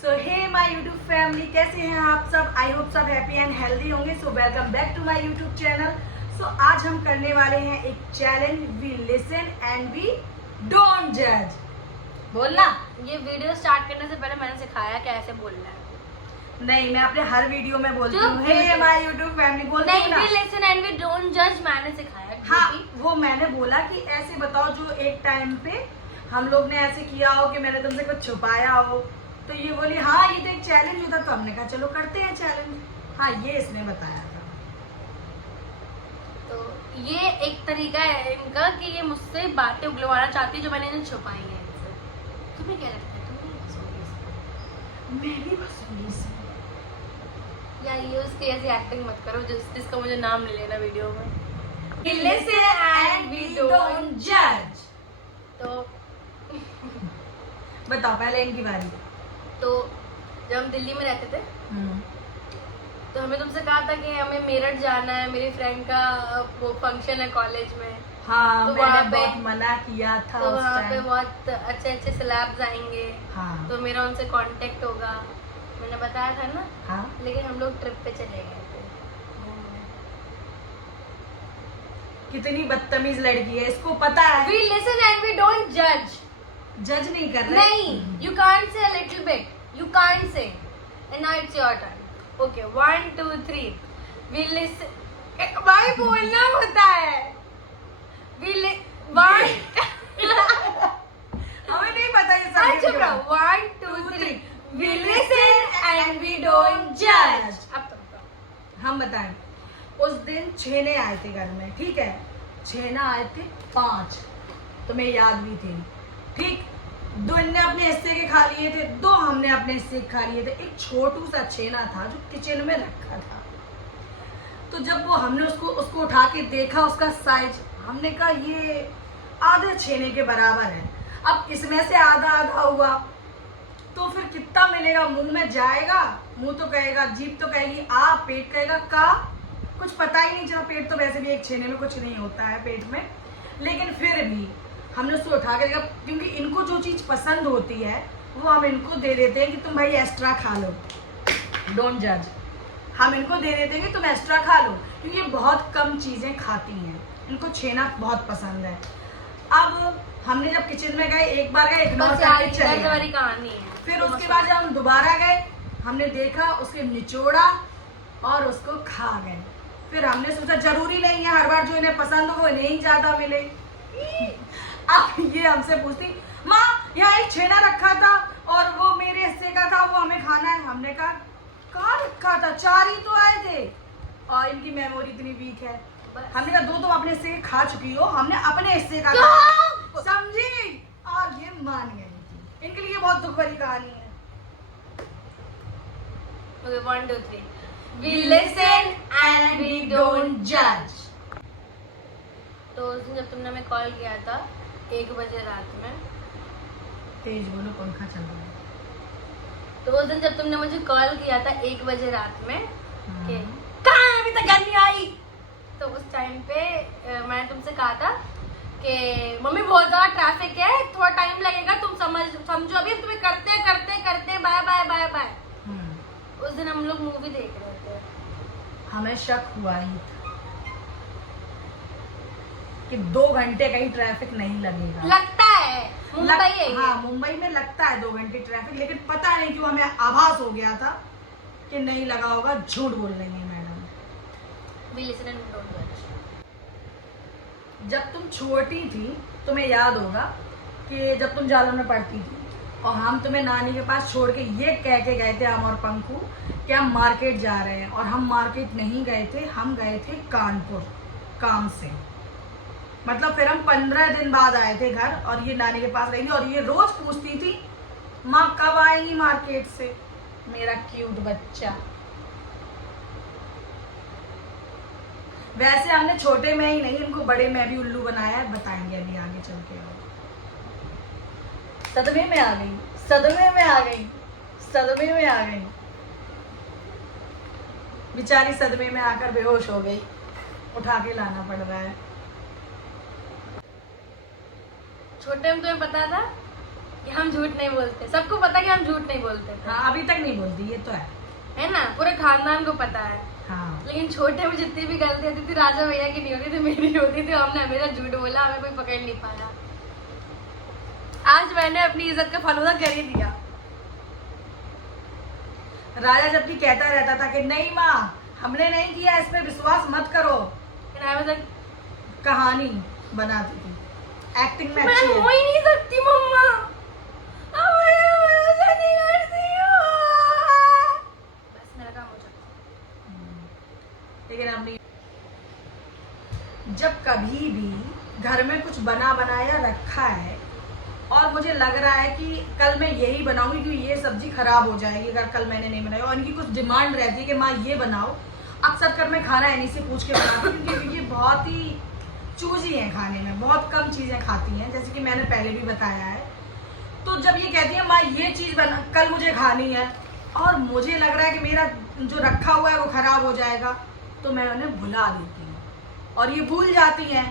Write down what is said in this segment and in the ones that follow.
So hey my YouTube family, कैसे हैं आप सब? आई होप सब हैप्पी एंड हेल्दी होंगे। So welcome back to my YouTube channel. So आज हम करने वाले हैं एक challenge, we listen and we don't जज। बोलना। ये वीडियो स्टार्ट करने से पहले मैंने सिखाया कैसे बोलना है। नहीं, मैं अपने हर वीडियो में बोलती हूँ हे माय यूट्यूब फैमिली बोलती हूँ ना। नहीं, we listen and we don't जज मैंने सिखाया। हाँ, वो मैंने बोला कि ऐसे बताओ जो एक टाइम पे हम लोग ने ऐसे किया हो कि मैंने तुमसे कुछ छुपाया हो। तो ये बोली हाँ ये तो एक चैलेंज होता, तो हमने कहा चलो करते हैं चैलेंज। हाँ, ये इसने बताया था। तो ये एक तरीका है इनका कि ये मुझसे बातें उगलवाना चाहती है जो मैंने इन्हें छुपाई है इनसे। तुम्हें क्या लगता है, तुम नहीं हंसोगी इसमें? मैं भी बस या ये उसकी ऐसी एक्टिंग मत करो जिसका मुझे नाम ले लेना वीडियो में। We listen and we don't judge। तो बताओ पहले इनकी बारी। तो जब हम दिल्ली में रहते थे तो हमें तुमसे कहा था कि हमें मेरठ जाना है, मेरी फ्रेंड का वो फंक्शन है कॉलेज में। हाँ, तो मैंने वहाँ पे बहुत मना किया था तो उस वहाँ पे टाइम। बहुत अच्छे अच्छे स्लैब्स आएंगे। हाँ। तो मेरा उनसे कांटेक्ट होगा, मैंने बताया था ना। हाँ। लेकिन हम लोग ट्रिप पे चले गए थे घूमने। कितनी बदतमीज लड़की है, इसको पता है। We listen and we don't judge। जज नहीं कर रहे। नहीं, you can't say a little bit, you can't say। and now it's your turn। okay, 1 2 3 we listen। भाई बोलना होता है। we one हमें नहीं पता ये सब। अच्छा bro, 1 2 3 we listen and we don't judge। अब तुम बताओ। हम बताएं, उस दिन छेने आए थे घर में, ठीक है। छेना आए थे 5, तुम्हें याद भी थी, ठीक। 2 इनने अपने हिस्से के खा लिए थे, 2 हमने अपने हिस्से के खा लिए थे। एक छोटू सा छेना था जो किचन में रखा था। तो जब वो हमने उसको उठा के देखा, उसका साइज, हमने कहा ये आधे छेने के बराबर है। अब इसमें से आधा आधा हुआ तो फिर कितना मिलेगा? मुंह में जाएगा, मुंह तो कहेगा, जीभ तो कहेगी आ, पेट कहेगा का। कुछ पता ही नहीं चला। पेट तो वैसे भी एक छेने में कुछ नहीं होता है पेट में, लेकिन फिर भी हमने उसको उठा के देखा, क्योंकि इनको जो चीज पसंद होती है वो हम इनको दे देते हैं कि तुम भाई एक्स्ट्रा खा लो। डोंट जज। हम इनको दे देते हैं कि तुम एक्स्ट्रा खा लो, क्योंकि ये बहुत कम चीजें खाती हैं, इनको छेना बहुत पसंद है। अब हमने जब किचन में गए, एक बार गए, इग्नोर करके चले गए। वाली कहानी है। फिर उसके बाद जब हम दोबारा गए, हमने देखा, उसके निचोड़ा और उसको खा गए। फिर हमने सोचा जरूरी नहीं है हर बार जो इन्हें पसंद हो वो इन्हें ही ज्यादा मिले। अब ये हमसे पूछती माँ यहाँ एक छेना रखा था और वो मेरे हिस्से का था, वो हमें खाना है। हमने कहा कहाँ रखा था, 4 ही तो आए थे। और इनकी मेमोरी इतनी वीक है। हमने कहा 2 तो अपने हिस्से के खा चुकी हो, हमने अपने हिस्से का खा। समझी? और ये मान गई। इनके लिए बहुत दुख भरी कहानी है। Okay, 1 2 3 we listen and we don't judge। तो उस दिन जब तुमने हमें कॉल किया था 1 बजे रात में, तेज बोलो, पंखा चल रहा है। तो उस दिन जब तुमने मुझे कॉल किया था 1 बजे रात में कि कहाँ है, अभी तक घर नहीं आई, तो उस टाइम पे मैंने तुमसे कहा था कि मम्मी बहुत ज्यादा ट्रैफिक है, थोड़ा टाइम लगेगा, तुम समझो अभी तुम्हें करते करते करते बाय बाय बाय बाय। उस दिन हम लोग मूवी देख रहे थे। हमें शक हुआ ही था कि 2 घंटे कहीं ट्रैफिक नहीं लगेगा। लगता है मुंबई है। हाँ, मुंबई में लगता है 2 घंटे ट्रैफिक, लेकिन पता नहीं क्यों हमें आभास हो गया था कि नहीं लगा होगा। झूठ बोल रही है madam. We listen and don't judge। जब तुम छोटी थी, तुम्हें याद होगा कि जब तुम जालौन में पढ़ती थी और हम तुम्हें नानी के पास छोड़ के ये कह के गए थे, हम और पंकु, कि हम मार्केट जा रहे हैं। और हम मार्केट नहीं गए थे, हम गए थे कानपुर काम से। मतलब फिर हम 15 दिन बाद आए थे घर, और ये नानी के पास रहेंगी। और ये रोज पूछती थी माँ कब आएंगी मार्केट से। मेरा क्यूट बच्चा। वैसे हमने छोटे में ही नहीं, इनको बड़े में भी उल्लू बनाया है, बताएंगे अभी आगे चल के। सदमे में आ गई, सदमे में आ गई, सदमे में आ गई। बेचारी सदमे में आकर बेहोश हो गई, उठा के लाना पड़ रहा है। छोटे में तुम्हें पता था कि हम झूठ नहीं बोलते, सबको पता है कि हम झूठ नहीं बोलते थे। हाँ अभी तक नहीं बोलती, ये तो है ना, पूरे खानदान को पता है। हाँ। लेकिन छोटे में जितनी भी गलती होती थी राजा भैया की नहीं होती थी, मेरी होती थी। हमने हमेशा झूठ बोला, हमें कोई पकड़ नहीं पाया। आज मैंने अपनी इज्जत का फलूदा कर ही दिया। राजा जब भी कहता रहता था कि नहीं माँ हमने नहीं किया, इस पे विश्वास मत करो, कहानी बनाती थी, एक्टिंग में मैं अच्छी हो है। ही नहीं सकती मम्मा, अब मैं भरोसा नहीं करती हूँ। बस मेरा काम हो जाता। लेकिन अब नहीं। जब कभी भी घर में कुछ बना बनाया रखा है और मुझे लग रहा है कि कल मैं यही बनाऊंगी क्योंकि ये सब्जी खराब हो जाएगी अगर कल मैंने नहीं बनाई, और इनकी कुछ डिमांड रहती है कि माँ ये बनाओ, अक्सर कर मैं खाना इन्हीं से पूछ के बनाती हूँ क्योंकि ये बहुत ही चूजी हैं खाने में, बहुत कम चीज़ें खाती हैं, जैसे कि मैंने पहले भी बताया है। तो जब ये कहती है माँ ये चीज़ बना कल मुझे खानी है और मुझे लग रहा है कि मेरा जो रखा हुआ है वो खराब हो जाएगा, तो मैं उन्हें भुला देती हूँ और ये भूल जाती हैं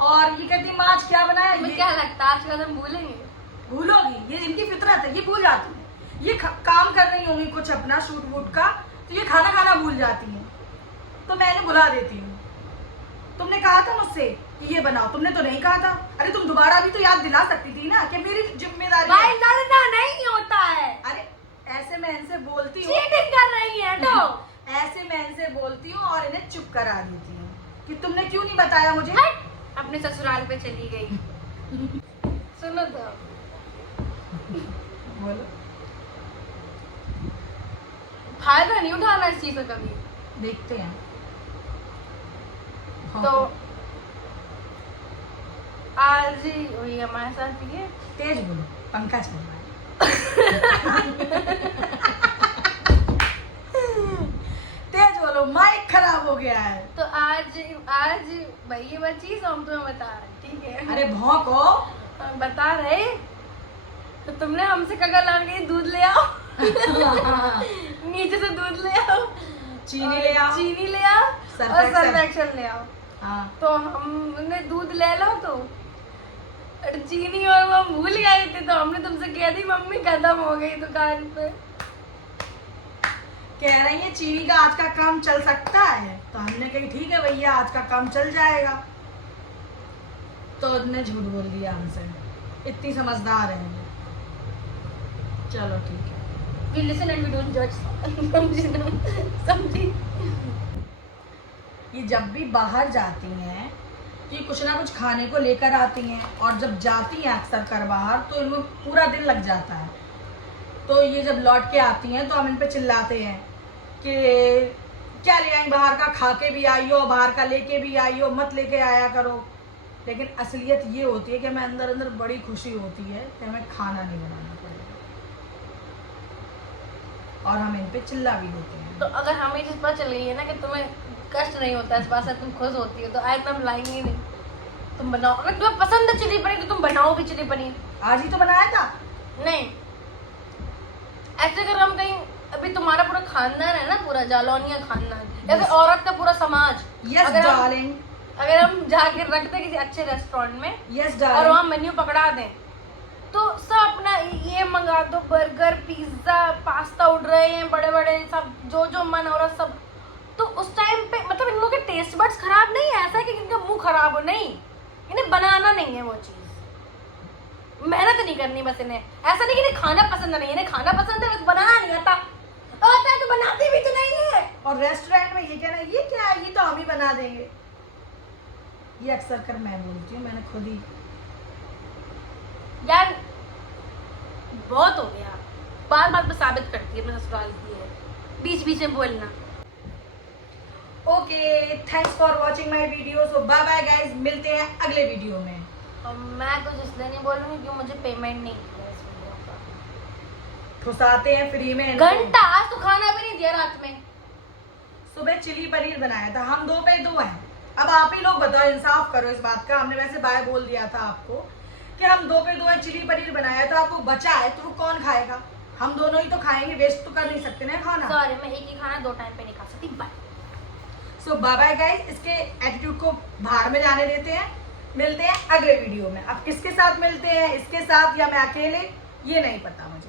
और ये कहती माँ आज क्या बनाया। तुम्हें क्या लगता है आज का दिन भूलेंगे? भूलोगी, ये इनकी फितरत है, ये भूल जाती है। ये काम कर रही होंगी कुछ अपना शूट वूट का, तो ये खाना खाना भूल जाती हैं, तो मैं इन्हें भुला देती हूँ। तुमने कहा था मुझसे कि ये बनाओ, तुमने तो नहीं कहा था। अरे तुम दोबारा भी तो याद दिला सकती थी ना कि मेरी जिम्मेदारी भाई है। लड़ना नहीं होता है। अरे ऐसे मैं इनसे बोलती हूँ, चीटिंग कर रही है तो ऐसे मैं इनसे बोलती हूँ और इन्हें चुप करा देती हूँ कि तुमने क्यों नहीं बताया मुझे। हट, अपने ससुराल पे चली गई। सुनो तो, बोलो। फायदा नहीं उठाना इस चीज का कभी। देखते हैं। तो आज ही वही हमारे साथ ही है। तेज बोलो, पंखा चल रहा है। तेज बोलो, माइक खराब हो गया है। तो आज भाई ये बात चीज हम तुम्हें बता रहे, ठीक है? अरे भौंको। हम बता रहे तो तुमने हमसे कगल लान गई दूध ले आओ। नीचे से दूध ले आओ, चीनी ले आओ, चीनी ले आओ सर्फ और एक्सेल। सर्फ एक्सेल ले आओ। हाँ। तो हमने दूध ले लो तो और चीनी और वो भूल गए थे, तो हमने तुमसे कह दी मम्मी खत्म हो गई दुकान पे। कह रही है चीनी का आज का काम चल सकता है, तो हमने कही ठीक है भैया आज का काम चल जाएगा, तो उसने झूठ बोल दिया हमसे। इतनी समझदार है। चलो ठीक है। We listen and we don't judge. समझी? ये जब भी बाहर जाती हैं ये कुछ ना कुछ खाने को लेकर आती हैं, और जब जाती हैं अक्सर कर बाहर तो इनको पूरा दिन लग जाता है। तो ये जब लौट के आती हैं तो हम इन पे चिल्लाते हैं कि क्या ले आई बाहर का, खा के भी आई हो, बाहर का लेके भी आई हो, मत लेके आया करो। लेकिन असलियत ये होती है कि हमें अंदर अंदर बड़ी खुशी होती है कि हमें खाना नहीं बनाना पड़ेगा, और हम इन पे चिल्ला भी देते हैं। तो अगर हमें ये चीज पता चल गई है ना कि तुम्हें कष्ट नहीं होता इस बात से, तुम खुश होती हो, तो आज हम लाएंगे नहीं। तुम बनाओ, अगर तुम्हें पसंद है चिली पनीर तो तुम बनाओ भी चिली पनीर। आज ही तो बनाया था। नहीं, ऐसे अगर हम कहीं, अभी तुम्हारा पूरा खानदान है ना, पूरा जालौनिया खानदान, या फिर Yes. औरत का पूरा समाज, यस डार्लिंग, अगर हम जाके रखते किसी अच्छे रेस्टोरेंट में यस और डार्लिंग, वहाँ मेन्यू पकड़ा दें, तो सब अपना ये मंगा दो, बर्गर पिज्जा पास्ता उड़ रहे हैं बड़े बड़े, सब जो जो मन हो रहा सब, तो उस टाइम पे मतलब इन लोगों के टेस्ट बड्स खराब नहीं है, ऐसा है कि इनका मुंह खराब हो, नहीं, इन्हें बनाना नहीं है वो चीज, मेहनत नहीं करनी बस इन्हें। ऐसा नहीं कि इन्हें खाना पसंद नहीं है, इन्हें खाना पसंद है बस बनाना नहीं आता है तो बनाती भी तो नहीं है। और रेस्टोरेंट में ये कहना ये क्या है, ये तो हम ही बना देंगे, ये अक्सर कर मैं बोलती हूँ, मैंने खुद ही। यार बहुत हो गया, बार बार साबित करती है अपने ससुराल की है, बीच बीच में बोलना। Okay, thanks for watching my video. So bye bye guys, मिलते हैं अगले वीडियो में। और मैं कुछ इसलिए नहीं बोलूंगी क्योंकि मुझे पेमेंट नहीं किया इस वीडियो का। ठुसाते हैं फ्री में इनको। घंटा आज तो खाना भी नहीं दिया रात में। सुबह चिली पनीर बनाया था, हम 2 पे 2 हैं। अब आप ही लोग बताओ, इंसाफ करो इस बात का। हमने वैसे बाय बोल दिया था आपको कि हम 2 पे 2 हैं, चिली पनीर बनाया था, आपको बचा है तो वो कौन खाएगा? हम दोनों ही तो खाएंगे, वेस्ट तो कर नहीं सकते ना खाना। सॉरी, मैं एक ही खाना 2 टाइम पे नहीं खा सकती। बाय। सो बाय बाय गाइस, इसके एटीट्यूड को बाहर में जाने देते हैं। मिलते हैं अगले वीडियो में। अब किसके साथ मिलते हैं, इसके साथ या मैं अकेले, ये नहीं पता मुझे।